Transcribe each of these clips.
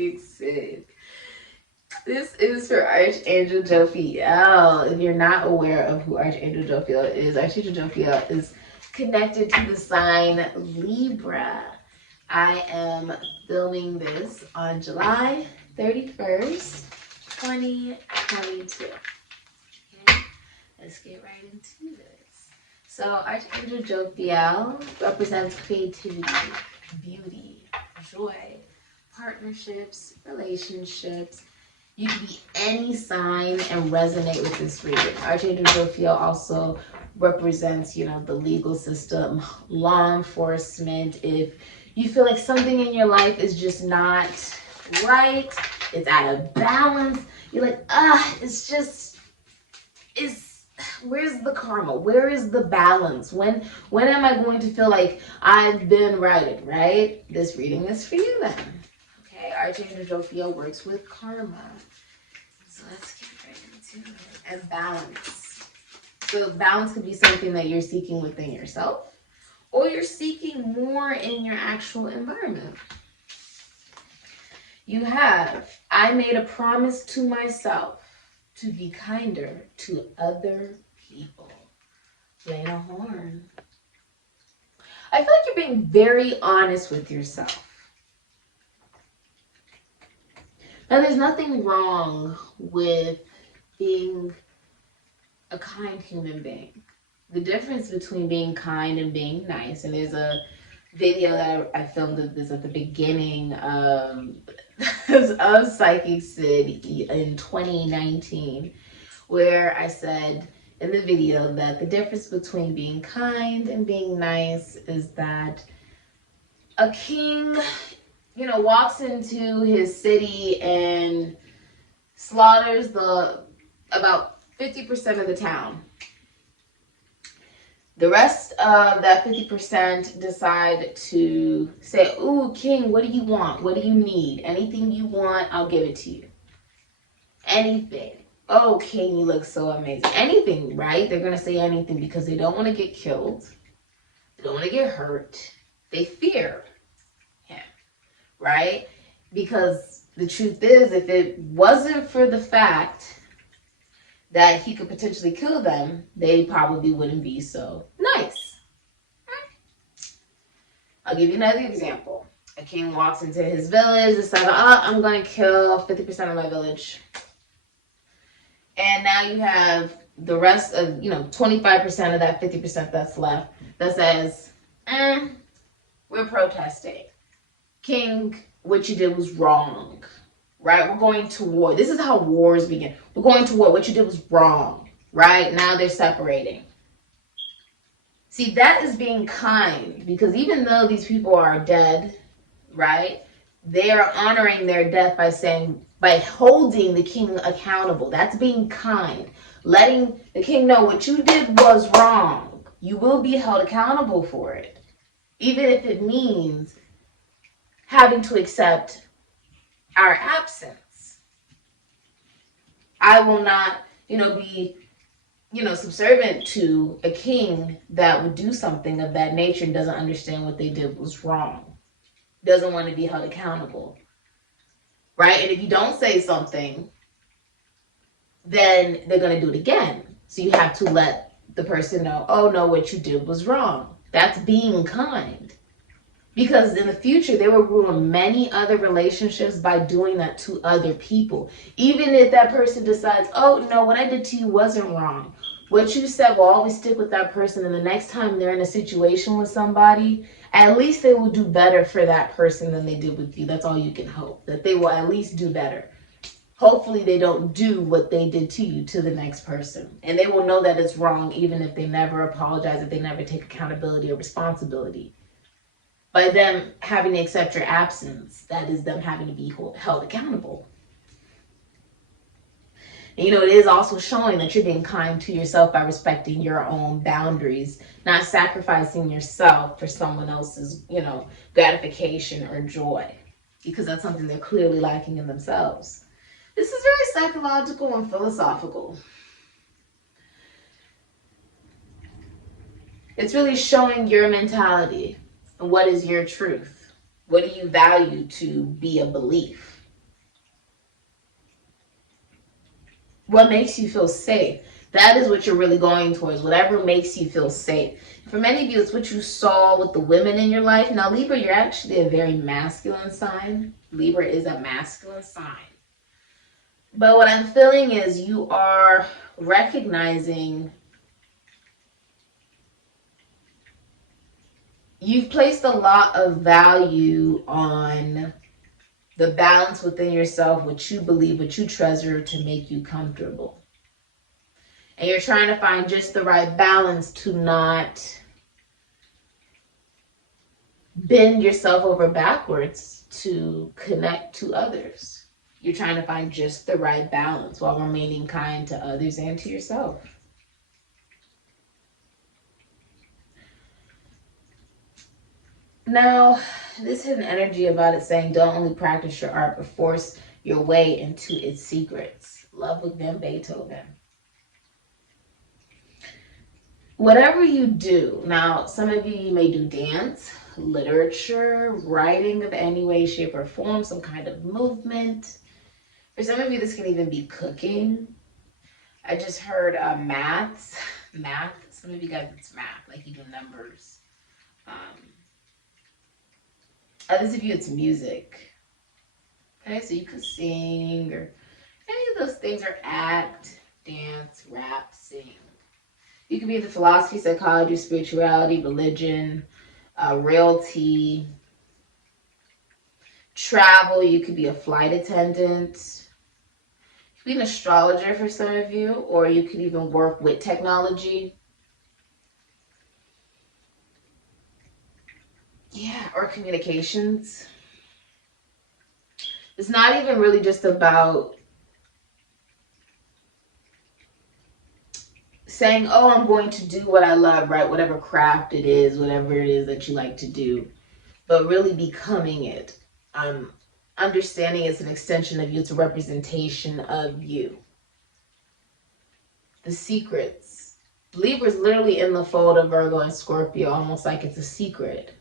Sikiksyd. This is for Archangel JOPHIEL. If you're not aware of who Archangel JOPHIEL is connected to the sign Libra. I am filming this on July 31st, 2022. Okay, let's get right into this. So Archangel JOPHIEL represents creativity, beauty, joy, partnerships, relationships. You can be any sign and resonate with this reading. Archangel JOPHIEL also represents, the legal system, law enforcement. If you feel like something in your life is just not right, it's out of balance, you're like, where's the karma? Where is the balance? When am I going to feel like I've been righted, right? This reading is for you then. Okay, Archangel JOPHIEL works with karma. So let's get right into it. And balance. So balance could be something that you're seeking within yourself, or you're seeking more in your actual environment. You have, I made a promise to myself to be kinder to other people. Playing a horn. I feel like you're being very honest with yourself. Now, there's nothing wrong with being a kind human being. The difference between being kind and being nice, and there's a video that I filmed of this at the beginning of Sikiksyd in 2019, where I said in the video that the difference between being kind and being nice is that a king, walks into his city and slaughters about 50% of the town. The rest of that 50% decide to say, ooh, king, what do you want? What do you need? Anything you want, I'll give it to you. Anything. Oh, king, you look so amazing. Anything, right? They're going to say anything because they don't want to get killed. They don't want to get hurt. They fear him, right? Because the truth is, if it wasn't for the fact that he could potentially kill them, they probably wouldn't be so nice. I'll give you another example. A king walks into his village, decides, I'm going to kill 50% of my village. And now you have the rest of, 25% of that 50% that's left that says, we're protesting. King, what you did was wrong. Right? We're going to war. This is how wars begin. We're going to war. What you did was wrong. Right? Now they're separating. See, that is being kind, because even though these people are dead, right? They are honoring their death by holding the king accountable. That's being kind. Letting the king know what you did was wrong. You will be held accountable for it. Even if it means having to accept our absence. I will not, be, subservient to a king that would do something of that nature and doesn't understand what they did was wrong. Doesn't want to be held accountable. Right? And if you don't say something, then they're going to do it again. So you have to let the person know, oh no, what you did was wrong. That's being kind. Because in the future, they will ruin many other relationships by doing that to other people. Even if that person decides, oh, no, what I did to you wasn't wrong. What you said will always stick with that person. And the next time they're in a situation with somebody, at least they will do better for that person than they did with you. That's all you can hope. That they will at least do better. Hopefully they don't do what they did to you to the next person. And they will know that it's wrong even if they never apologize, if they never take accountability or responsibility. By them having to accept your absence, that is them having to be held accountable. And it is also showing that you're being kind to yourself by respecting your own boundaries, not sacrificing yourself for someone else's, gratification or joy, because that's something they're clearly lacking in themselves. This is very psychological and philosophical. It's really showing your mentality. And what is your truth? What do you value to be a belief? What makes you feel safe? That is what you're really going towards. Whatever makes you feel safe. For many of you, it's what you saw with the women in your life. Now, Libra, you're actually a very masculine sign. Libra is a masculine sign. But what I'm feeling is you are recognizing you've placed a lot of value on the balance within yourself, what you believe, what you treasure to make you comfortable. And you're trying to find just the right balance to not bend yourself over backwards to connect to others. You're trying to find just the right balance while remaining kind to others and to yourself. Now, this hidden energy about it saying don't only practice your art but force your way into its secrets. Love with Van Beethoven. Whatever you do, now some of you may do dance, literature, writing of any way, shape, or form, some kind of movement. For some of you, this can even be cooking. I just heard math. Some of you guys, it's math, like you do numbers. Others of you, it's music. Okay, so you could sing or any of those things, or act, dance, rap, sing. You could be into philosophy, psychology, spirituality, religion, realty, travel. You could be a flight attendant. You could be an astrologer for some of you, or you could even work with technology. Yeah, or communications. It's not even really just about saying, oh, I'm going to do what I love, right? Whatever craft it is, whatever it is that you like to do, but really becoming it. Understanding it's an extension of you, it's a representation of you. The secrets. Libra's literally in the fold of Virgo and Scorpio, almost like it's a secret.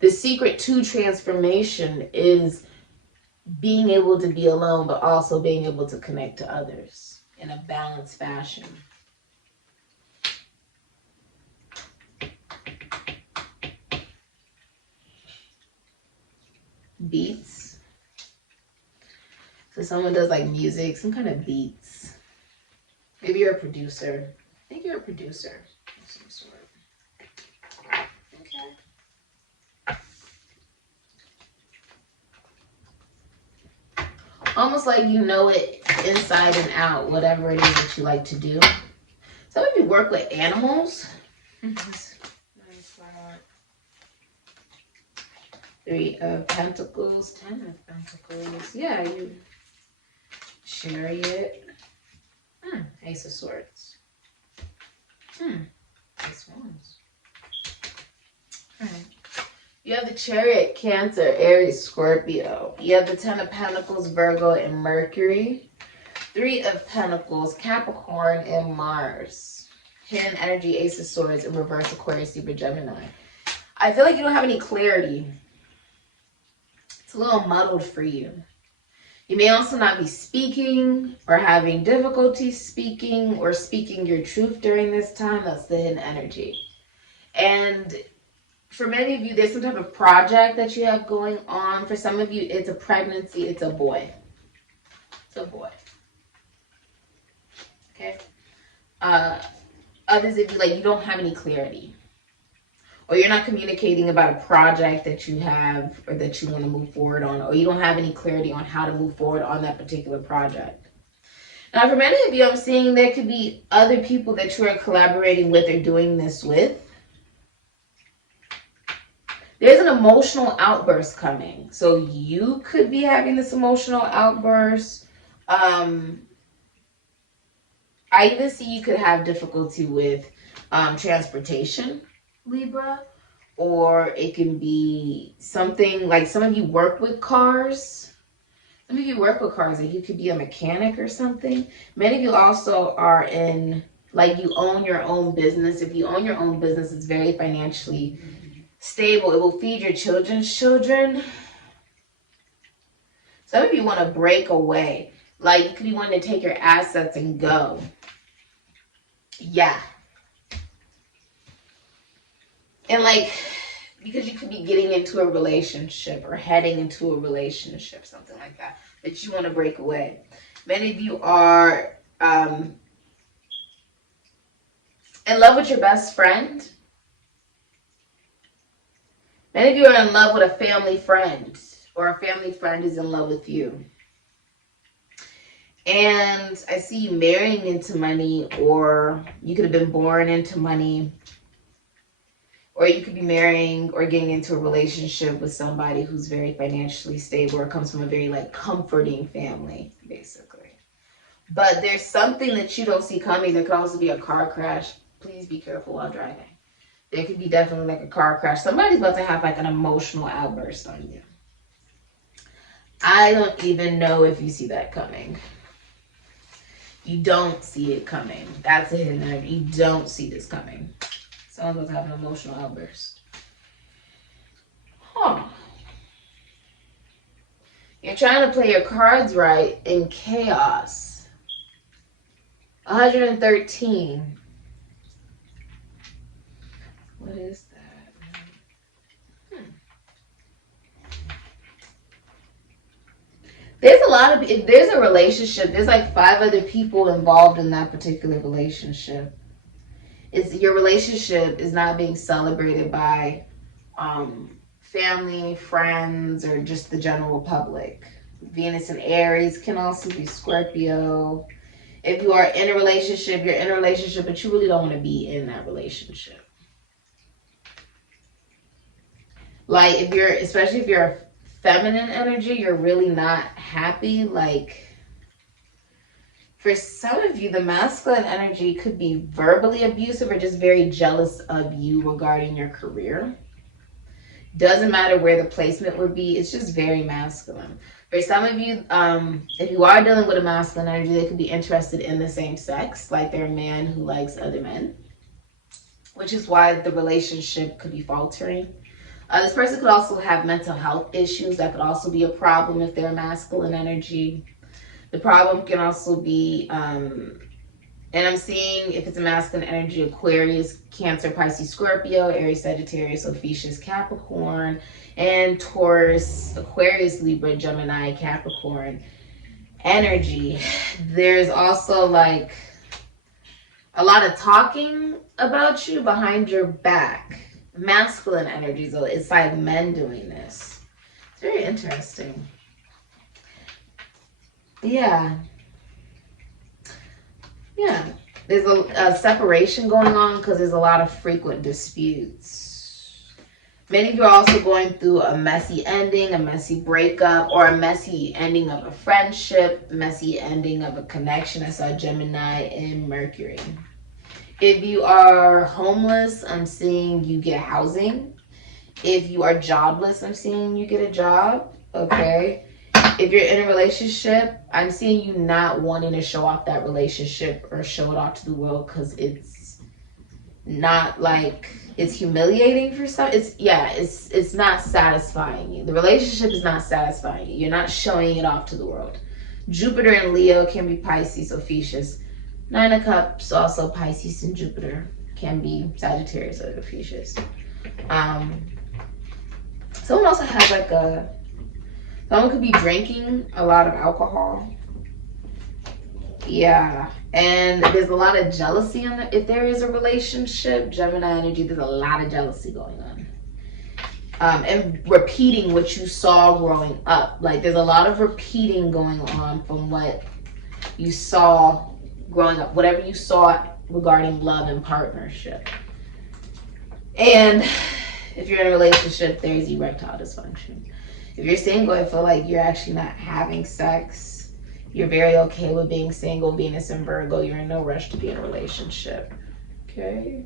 The secret to transformation is being able to be alone, but also being able to connect to others in a balanced fashion. Beats. So someone does like music, some kind of beats. Maybe you're a producer. I think you're a producer of some sort. Almost like you know it inside and out, whatever it is that you like to do. Some of you work with animals. Nice. 3 of Pentacles, 10 of Pentacles. Yeah, you Chariot. Ace of Swords. Ace of Wands. Alright. You have the Chariot, Cancer, Aries, Scorpio. You have the 10 of Pentacles, Virgo, and Mercury. 3 of Pentacles, Capricorn, and Mars. Hidden energy, Ace of Swords, in reverse, Aquarius, Libra, Gemini. I feel like you don't have any clarity. It's a little muddled for you. You may also not be speaking or having difficulty speaking or speaking your truth during this time. That's the hidden energy. And for many of you, there's some type of project that you have going on. For some of you, it's a pregnancy. It's a boy. It's a boy. Okay. Others of you, like, you don't have any clarity. Or you're not communicating about a project that you have or that you want to move forward on. Or you don't have any clarity on how to move forward on that particular project. Now, for many of you, I'm seeing there could be other people that you are collaborating with or doing this with. There's an emotional outburst coming. So you could be having this emotional outburst. I even see you could have difficulty with transportation, Libra. Or it can be something like some of you work with cars. Some of you work with cars. Like you could be a mechanic or something. Many of you also are in, like you own your own business. If you own your own business, it's very financially stable. It will feed your children's children. Some of you want to break away. Like, you could be wanting to take your assets and go. Yeah. And like, because you could be getting into a relationship or heading into a relationship, something like that, that you want to break away. Many of you are in love with your best friend. Many of you are in love with a family friend, or a family friend is in love with you. And I see you marrying into money, or you could have been born into money, or you could be marrying or getting into a relationship with somebody who's very financially stable or comes from a very like comforting family, basically. But there's something that you don't see coming. There could also be a car crash. Please be careful while driving. There could be definitely like a car crash. Somebody's about to have like an emotional outburst on you. I don't even know if you see that coming. You don't see it coming. That's a hidden energy. You don't see this coming. Someone's about to have an emotional outburst. Huh. You're trying to play your cards right in chaos. 113. What is that? There's a lot of, if there's a relationship, there's like 5 other people involved in that particular relationship. It's your relationship is not being celebrated by family, friends, or just the general public. Venus and Aries can also be Scorpio. If you are in a relationship, you're in a relationship, but you really don't want to be in that relationship. Like, if you're, especially if you're a feminine energy, you're really not happy. Like, for some of you, the masculine energy could be verbally abusive or just very jealous of you regarding your career. Doesn't matter where the placement would be. It's just very masculine. For some of you, if you are dealing with a masculine energy, they could be interested in the same sex. Like they're a man who likes other men. Which is why the relationship could be faltering. This person could also have mental health issues. That could also be a problem if they're masculine energy. The problem can also be, and I'm seeing if it's a masculine energy, Aquarius, Cancer, Pisces, Scorpio, Aries, Sagittarius, Ophiuchus, Capricorn, and Taurus, Aquarius, Libra, Gemini, Capricorn energy. There's also like a lot of talking about you behind your back. Masculine energy, so it's like men doing this. It's very interesting. Yeah. There's a separation going on because there's a lot of frequent disputes. Many of you are also going through a messy ending, a messy breakup, or a messy ending of a friendship, messy ending of a connection. I saw Gemini and Mercury. If you are homeless, I'm seeing you get housing. If you are jobless, I'm seeing you get a job. Okay. If you're in a relationship, I'm seeing you not wanting to show off that relationship or show it off to the world because it's not like, it's humiliating for some. It's not satisfying you. The relationship is not satisfying you. You're not showing it off to the world. Jupiter and Leo can be Pisces, Ophiuchus. 9 of Cups, also Pisces and Jupiter, can be Sagittarius or Ophiuchus. Someone also has like someone could be drinking a lot of alcohol. Yeah, and there's a lot of jealousy if there is a relationship, Gemini energy, there's a lot of jealousy going on. And repeating what you saw growing up. Like there's a lot of repeating going on from what you saw growing up, whatever you saw regarding love and partnership. And if you're in a relationship, there's erectile dysfunction. If you're single, I feel like you're actually not having sex. You're very okay with being single, Venus and Virgo. You're in no rush to be in a relationship. Okay?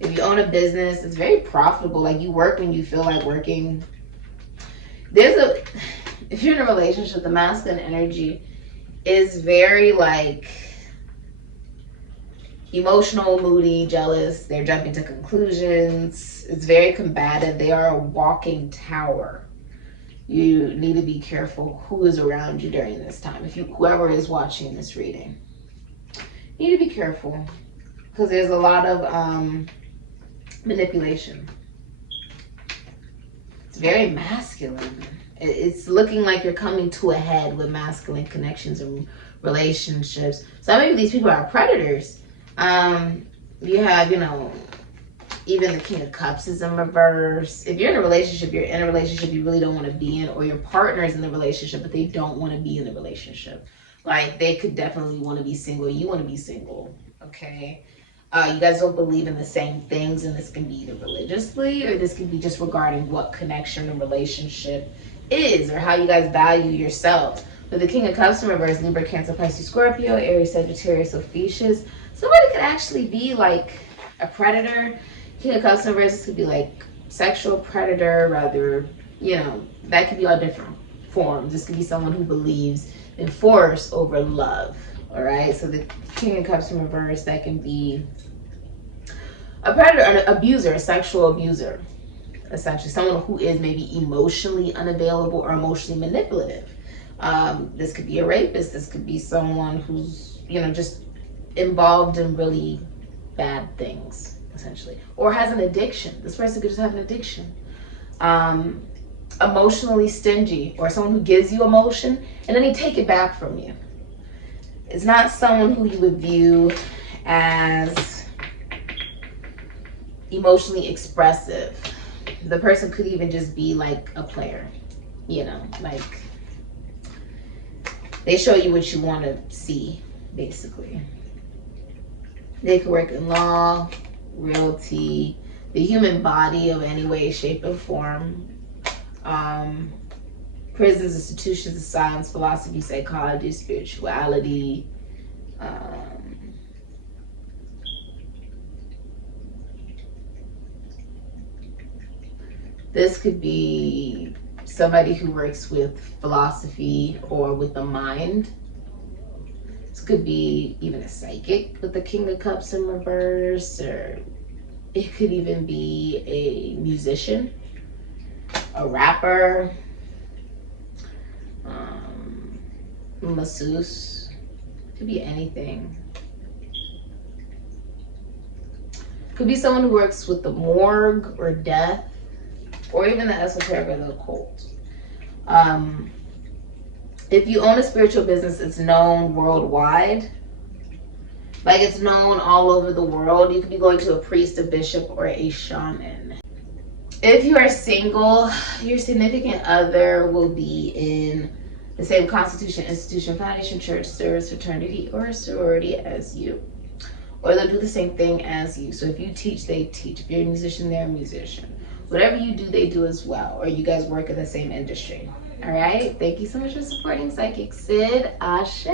If you own a business, it's very profitable. Like you work when you feel like working. If you're in a relationship, the masculine energy is very like emotional, moody, jealous. They're jumping to conclusions. It's very combative. They are a walking tower. you need to be careful who is around you during this time. If you, whoever is watching this reading, you need to be careful because there's a lot of manipulation. It's very masculine. It's looking like you're coming to a head with masculine connections and relationships. So maybe these people are predators. You have, you know, even the King of Cups is in reverse. If you're in a relationship, you're in a relationship you really don't want to be in, or your partner is in the relationship, but they don't want to be in the relationship. Like, they could definitely want to be single. You want to be single, okay? You guys don't believe in the same things, and this can be either religiously, or this can be just regarding what connection and relationship is, or how you guys value yourself. With the King of Cups in reverse, Libra, Cancer, Pisces, Scorpio, Aries, Sagittarius, Ophiuchus, somebody could actually be like a predator. King of Cups in reverse, this could be like sexual predator, rather, you know, that could be all different forms. This could be someone who believes in force over love, all right? So the King of Cups in reverse, that can be a predator, an abuser, a sexual abuser, essentially. Someone who is maybe emotionally unavailable or emotionally manipulative. This could be a rapist. This could be someone who's, you know, just involved in really bad things, essentially, or has an addiction. This person could just have an addiction. Emotionally stingy, or someone who gives you emotion and then they take it back from you. It's not someone who you would view as emotionally expressive. The person could even just be like a player, you know, like they show you what you want to see, basically. They could work in law, realty, the human body of any way, shape, or form. Prisons, institutions of science, philosophy, psychology, spirituality. This could be somebody who works with philosophy or with the mind. This could be even a psychic with the King of Cups in reverse, or it could even be a musician, a rapper, masseuse. Could be anything. Could be someone who works with the morgue or death, or even the esoteric or the occult. If you own a spiritual business, it's known worldwide. Like, it's known all over the world. You could be going to a priest, a bishop, or a shaman. If you are single, your significant other will be in the same constitution, institution, foundation, church, service, fraternity, or sorority as you. Or they'll do the same thing as you. So if you teach, they teach. If you're a musician, they're a musician. Whatever you do, they do as well. Or you guys work in the same industry. All right? Thank you so much for supporting Sikiksyd. Ashe.